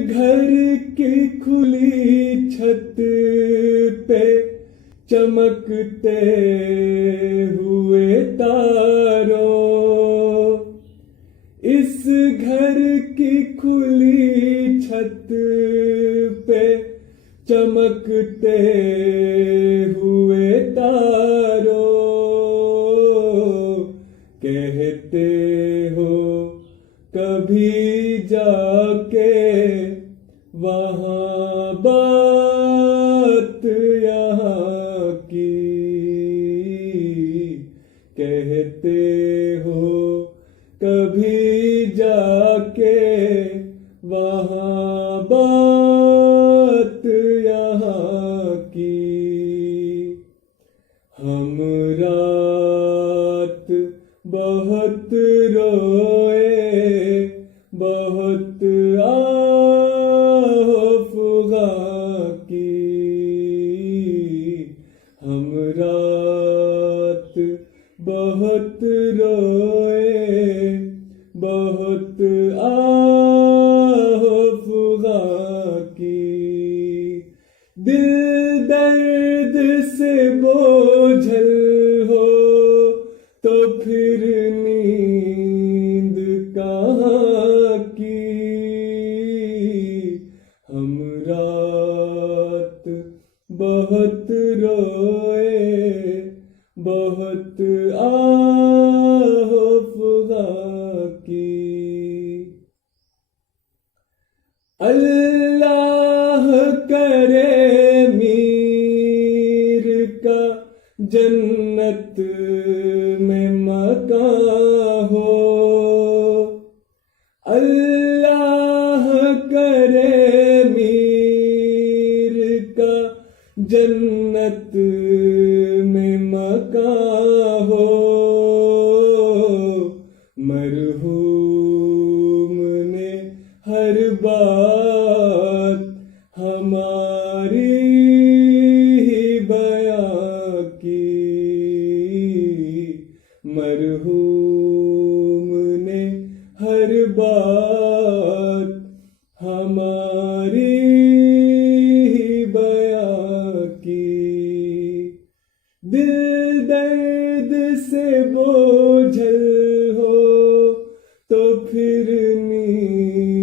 घर की खुली छत पे चमकते हुए तारों, इस घर की खुली छत पे चमकते हुए तारों, कहते हो कभी जाके वहाँ बात यहाँ की, कहते हो कभी जाके वहाँ बात यहाँ की। हम रात बहुत रोए, बहुत अफ़ग़ां की, हम रात बहुत रोए, बहुत अफ़ग़ां की। दिल दर्द से बोझल हो तो फिर नींद कहाँ की, हम रात बहुत रोए, बहुत अफ़ग़ां की। अल्लाह करे मीर का जन्नत में मकान हो, अल्लाह करे मीर का जन्नत में मकान हो। मरहूम ने हर बात हमारी ही बयां की, मरहूम ने हर बात हमारी ही बयां की। दिल दर्द से बोझल हो तो फिर नींद